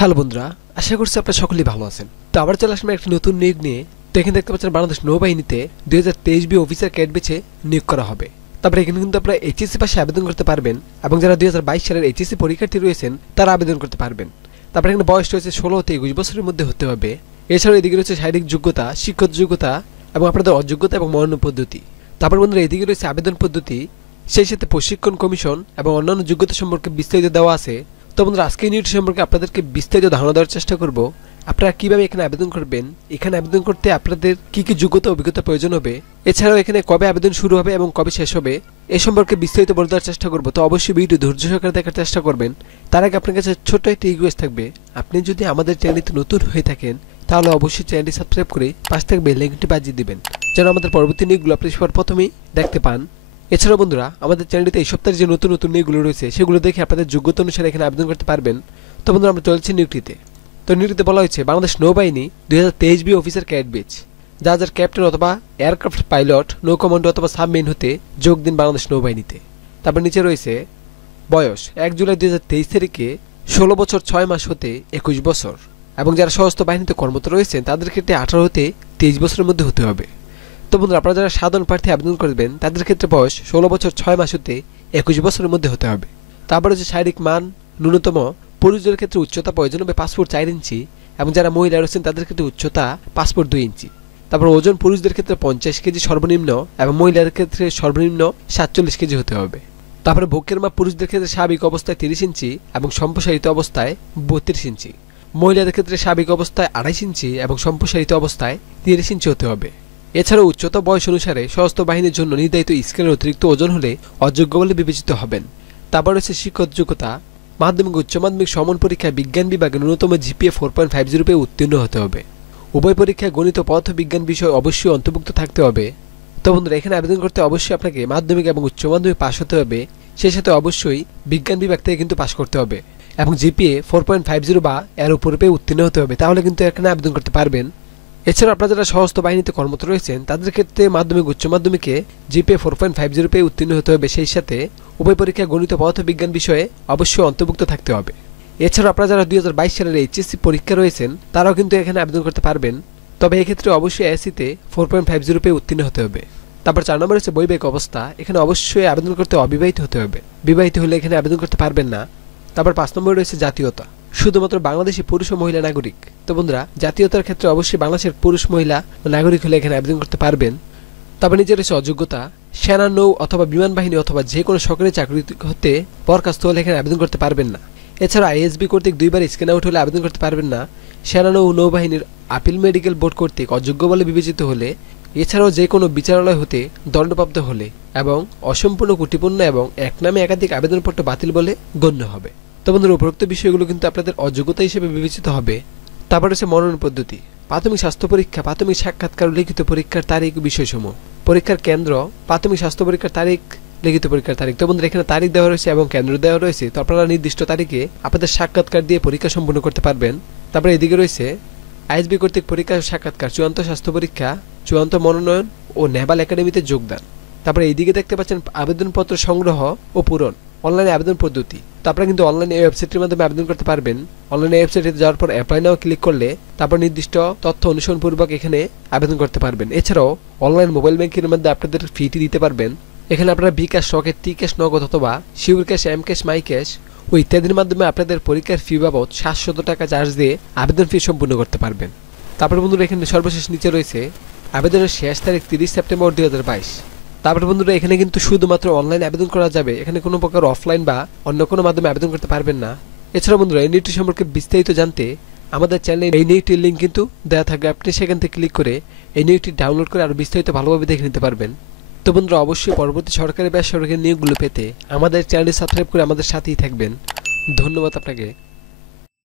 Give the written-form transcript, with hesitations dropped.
Hello বন্ধুরা, আশা করছি আপনারা সকলেই ভালো আছেন। তো আবার চলে আসলাম একটি নতুন নিয়োগ নিয়ে। তো এখানে দেখতে পাচ্ছেন বাংলাদেশ নৌবাহিনীতে 2023 বি অফিসার ক্যাডেট বেচে নিয়োগ করা হবে। তারপরে এখানে কিন্তু আপনারা এইচএসসি পাশে আবেদন করতে পারবেন এবং যারা 2022 সালের এইচএসসি পরীক্ষার্থী রয়েছেন তারা আবেদন করতে পারবেন। তারপরে এখানে বয়স রয়েছে 16 থেকে 21 বছরের মধ্যে হতে হবে। এছাড়াও এদিকে রয়েছে শারীরিক যোগ্যতা, শিক্ষক যোগ্যতা এবং আপনাদের অযোগ্যতা এবং মনোনয়ন পদ্ধতি। তারপর বন্ধুরা এদিকে রয়েছে আবেদন পদ্ধতি, সেই সাথে প্রশিক্ষণ কমিশন এবং অন্যান্য যোগ্যতা সম্পর্কে বিস্তারিত দেওয়া আছে। তো বন্ধুরা আজকে এই নিয়োগটি সম্পর্কে আপনাদেরকে বিস্তারিত ধারণা দেওয়ার চেষ্টা করব। আপনারা কিভাবে এখানে আবেদন করবেন, এখানে আবেদন করতে আপনাদের কি কি যোগ্যতা অভিজ্ঞতা প্রয়োজন হবে, এছাড়াও এখানে কবে আবেদন শুরু হবে এবং কবে শেষ হবে এ সম্পর্কে বিস্তারিত বলে দেওয়ার চেষ্টা করব। তো অবশ্যই ভিডিও ধৈর্য সহকারে দেখার চেষ্টা করবেন। তার আগে আপনার কাছে ছোট্ট একটি রিকোয়েস্ট থাকবে, আপনি যদি আমাদের চ্যানেলটি নতুন হয়ে থাকেন তাহলে অবশ্যই চ্যানেলটি সাবস্ক্রাইব করে পাশ থেকে বেল আইকনটি বাজিয়ে দিবেন, যেন আমাদের পরবর্তী নিয়োগগুলো আপনি সবার প্রথমেই দেখতে পান। এছাড়াও বন্ধুরা আমাদের চ্যানেলটিতে এই সপ্তাহের যে নতুন নতুন নিয়োগগুলো রয়েছে সেগুলো দেখে আপনাদের যোগ্যতা অনুসারে এখানে আবেদন করতে পারবেন। তো বন্ধুরা আমরা চলছি নিয়োগটিতে। তো নিয়োগটিতে বলা হয়েছে বাংলাদেশ নৌবাহিনী 2023 বি অফিসার ক্যাডেট বেচ, জাহাজের ক্যাপ্টেন অথবা এয়ারক্রাফট পাইলট, নৌ কমান্ডো অথবা সাবমেরিন হতে যোগ দিন বাংলাদেশ নৌবাহিনীতে। তারপর নিচে রয়েছে বয়স 1 জুলাই 2023 তারিখে 16 বছর 6 মাস হতে 21 বছর এবং যারা সশস্ত্র বাহিনীতে কর্মরত রয়েছেন তাদের ক্ষেত্রে 18 হতে 23 বছরের মধ্যে হতে হবে। তো বন্ধুরা আপনারা যারা সাধারণ প্রার্থী আবেদন করবেন তাদের ক্ষেত্রে বয়স 16 বছর 6 মাস হতে 21 বছরের মধ্যে হতে হবে। তারপরে হচ্ছে শারীরিক মান ন্যূনতম পুরুষদের ক্ষেত্রে উচ্চতা প্রয়োজন হবে পাসপোর্ট 4 ইঞ্চি এবং যারা মহিলা রয়েছেন তাদের ক্ষেত্রে উচ্চতা পাসপোর্ট 2 ইঞ্চি। তারপর ওজন পুরুষদের ক্ষেত্রে 50 কেজি সর্বনিম্ন এবং মহিলাদের ক্ষেত্রে সর্বনিম্ন 47 কেজি হতে হবে। তারপরে বুকের মাপ পুরুষদের ক্ষেত্রে স্বাভাবিক অবস্থায় 30 ইঞ্চি এবং সম্প্রসারিত অবস্থায় 32 ইঞ্চি, মহিলাদের ক্ষেত্রে স্বাভাবিক অবস্থায় 28 ইঞ্চি এবং সম্প্রসারিত অবস্থায় 30 ইঞ্চি হতে হবে। এছাড়াও উচ্চতা বয়স অনুসারে সশস্ত্র বাহিনীর জন্য নির্ধারিত স্কেলের অতিরিক্ত ওজন হলে অযোগ্য বলে বিবেচিত হবেন। তারপর রয়েছে শিক্ষক যোগ্যতা, মাধ্যমিক উচ্চ মাধ্যমিক সমন পরীক্ষায় বিজ্ঞান বিভাগে ন্যূনতম জিপিএ 4.50 পেয়ে উত্তীর্ণ হতে হবে। উভয় পরীক্ষায় গণিত পদার্থ বিজ্ঞান বিষয় অবশ্যই অন্তর্ভুক্ত থাকতে হবে। তো বন্ধুরা এখানে আবেদন করতে অবশ্যই আপনাকে মাধ্যমিক এবং উচ্চ মাধ্যমিক পাশ হতে হবে, সেই সাথে অবশ্যই বিজ্ঞান বিভাগ থেকে কিন্তু পাশ করতে হবে এবং জিপিএ 4.50 বা এর উপরে পেয়ে উত্তীর্ণ হতে হবে, তাহলে কিন্তু এখানে আবেদন করতে পারবেন। এছাড়া আপনারা যারা সশস্ত্র বাহিনীতে কর্মরত রয়েছেন তাদের ক্ষেত্রে মাধ্যমিক উচ্চ মাধ্যমিকে জিপিএ 4.50 পেয়ে উত্তীর্ণ হতে হবে, সেই সাথে উভয় পরীক্ষায় গণিত পদার্থ বিজ্ঞান বিষয়ে অবশ্যই অন্তর্ভুক্ত থাকতে হবে। এছাড়া আপনারা যারা 2022 সালের এইচএসসি পরীক্ষা রয়েছেন তারাও কিন্তু এখানে আবেদন করতে পারবেন, তবে এক্ষেত্রে অবশ্যই এসিতে 4.50 পেয়ে উত্তীর্ণ হতে হবে। তারপর 4 নম্বর হচ্ছে বৈবাহিক অবস্থা, এখানে অবশ্যই আবেদন করতে অবিবাহিত হতে হবে, বিবাহিত হলে এখানে আবেদন করতে পারবেন না। তারপর 5 নম্বর রয়েছে জাতীয়তা, শুধুমাত্র বাংলাদেশি পুরুষ ও মহিলা নাগরিক। তো বন্ধুরা জাতীয়তার ক্ষেত্রে অবশ্যই বাংলাদেশের পুরুষ মহিলা নাগরিক হলে এখানে আবেদন করতে পারবেন। তারপর নিচে রয়েছে অযোগ্যতা, সেনা, নৌ অথবা বিমান বাহিনী অথবা যে কোনো সরকারি চাকরি হতে বরখাস্ত হলে এখানে আবেদন করতে পারবেন না। এছাড়া আইএসবি কর্তৃক 2 বার স্ক্যান আউট হলে আবেদন করতে পারবেন না। সেনা, নৌ নৌবাহিনীর আপিল মেডিকেল বোর্ড কর্তৃক অযোগ্য বলে বিবেচিত হলে, এছাড়াও যে কোনো বিচারালয় হতে দণ্ডপ্রাপ্ত হলে এবং অসম্পূর্ণ ত্রুটিপূর্ণ এবং এক নামে একাধিক আবেদনপত্র বাতিল বলে গণ্য হবে। তো বন্ধুরা উপরোক্ত বিষয়গুলো কিন্তু আপনাদের অযোগ্যতা হিসেবে বিবেচিত হবে। তারপর হচ্ছে মনোনয়ন পদ্ধতি, প্রাথমিক স্বাস্থ্য পরীক্ষা, প্রাথমিক সাক্ষাৎকার, লিখিত পরীক্ষার তারিখ, বিষয়সমূহ, পরীক্ষার কেন্দ্র, প্রাথমিক স্বাস্থ্য পরীক্ষার তারিখ, লিখিত পরীক্ষার তারিখ। তো বন্ধুরা এখানে তারিখ দেওয়া রয়েছে এবং কেন্দ্র দেওয়া রয়েছে, তো আপনারা নির্দিষ্ট তারিখে আপনাদের সাক্ষাৎকার দিয়ে পরীক্ষা সম্পন্ন করতে পারবেন। তারপরে এদিকে রয়েছে আইএসবি কর্তৃক পরীক্ষা সাক্ষাৎকার, চূড়ান্ত স্বাস্থ্য পরীক্ষা, চূড়ান্ত মনোনয়ন ও নেভাল একাডেমিতে যোগদান। তারপরে এইদিকে দেখতে পাচ্ছেন আবেদনপত্র সংগ্রহ ও পূরণ, অনলাইনে আবেদন পদ্ধতি। তো আপনারা কিন্তু অনলাইনে এই ওয়েবসাইটের মাধ্যমে আবেদন করতে পারবেন। অনলাইনে ওয়েবসাইটে যাওয়ার পর অ্যাপ্লাই নাও ক্লিক করলে তারপর নির্দিষ্ট তথ্য অনুসরণপূর্বক এখানে আবেদন করতে পারবেন। এছাড়াও অনলাইন মোবাইল ব্যাংকের মধ্যে আপনাদের ফিটি দিতে পারবেন। এখানে আপনারা বিকাশ, রকেট, টি ক্যাশ, নগদ অথবা sure cash, M cash, my cash ও ইত্যাদির মাধ্যমে আপনাদের পরীক্ষার ফি বাবদ 700 টাকা চার্জ দিয়ে আবেদন ফি সম্পূর্ণ করতে পারবেন। তারপর বন্ধুরা এখানে সর্বশেষ নিচে রয়েছে আবেদনের শেষ তারিখ 30 সেপ্টেম্বর 2022। তারপর বন্ধুরা এখানে কিন্তু শুধুমাত্র অনলাইন আবেদন করা যাবে, এখানে কোনো প্রকার অফলাইন বা অন্য কোনো মাধ্যমে আবেদন করতে পারবেন না। এছাড়া বন্ধুরা এই নিয়োগটি সম্পর্কে বিস্তারিত জানতে আমাদের চ্যানেলে এই নিয়োগটির লিঙ্ক কিন্তু দেওয়া থাকবে, আপনি সেখান থেকে ক্লিক করে এই নিয়োগটি ডাউনলোড করে আরও বিস্তারিত ভালোভাবে দেখে নিতে পারবেন। তো বন্ধুরা অবশ্যই পরবর্তী সরকারি বেসরকারি নিয়োগগুলো পেতে আমাদের চ্যানেলটি সাবস্ক্রাইব করে আমাদের সাথেই থাকবেন। ধন্যবাদ আপনাকে।